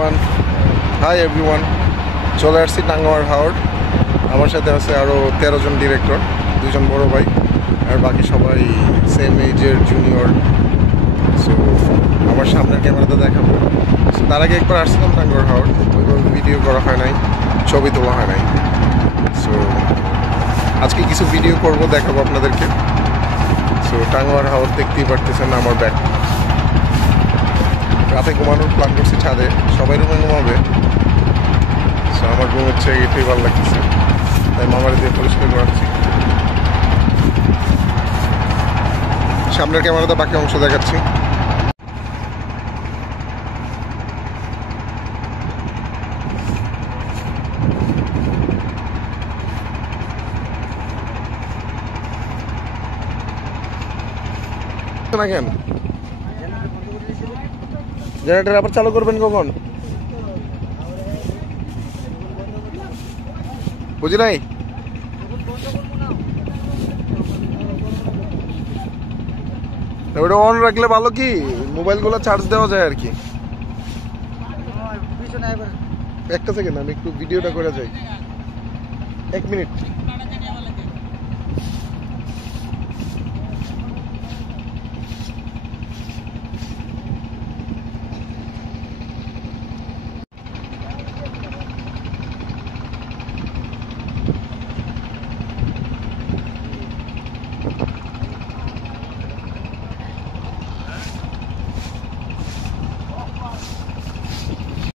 Everyone, hi everyone. চলে আসছি টাঙ্গাওয়ার হাওর। আমার সাথে আছে আরও 13 জন ডিরেক্টর, 2 জন বড় ভাই, আর বাকি সবাই সেম এজের জুনিয়র। সো আমার সামনের ক্যামেরাতে দেখাবো। সো তার আগে একবার আসছিলাম টাঙ্গাওয়ার হাওর, ওইভাবে ভিডিও করা হয় নাই, ছবি তোলা হয় নাই। সো আজকে কিছু ভিডিও করব, দেখাবো আপনাদেরকে। সো টাঙ্গাওয়ার হাওর দেখতেই পারতেছেন আমার ব্যাগ। রাতে ঘুমানোর প্ল্যান করছি ছাদে, সবাই রুমে ঘুমাবে। সো আমার রুম হচ্ছে এটাই ভালো লাগতেছে, তাই মামার দিয়ে পরিষ্কার করাচ্ছি। সামনের ক্যামেরাতে বাকি অংশ দেখাচ্ছি। না কেন জেনারেটর আবার চালু করবেন কখন? বুঝি নাই। ওটা অন রাখলে ভালো, কি মোবাইলগুলো চার্জ দেওয়া যায় আর কি। একটা সেকেন্ড, আমি একটু ভিডিওটা করে যাই, 1 মিনিট।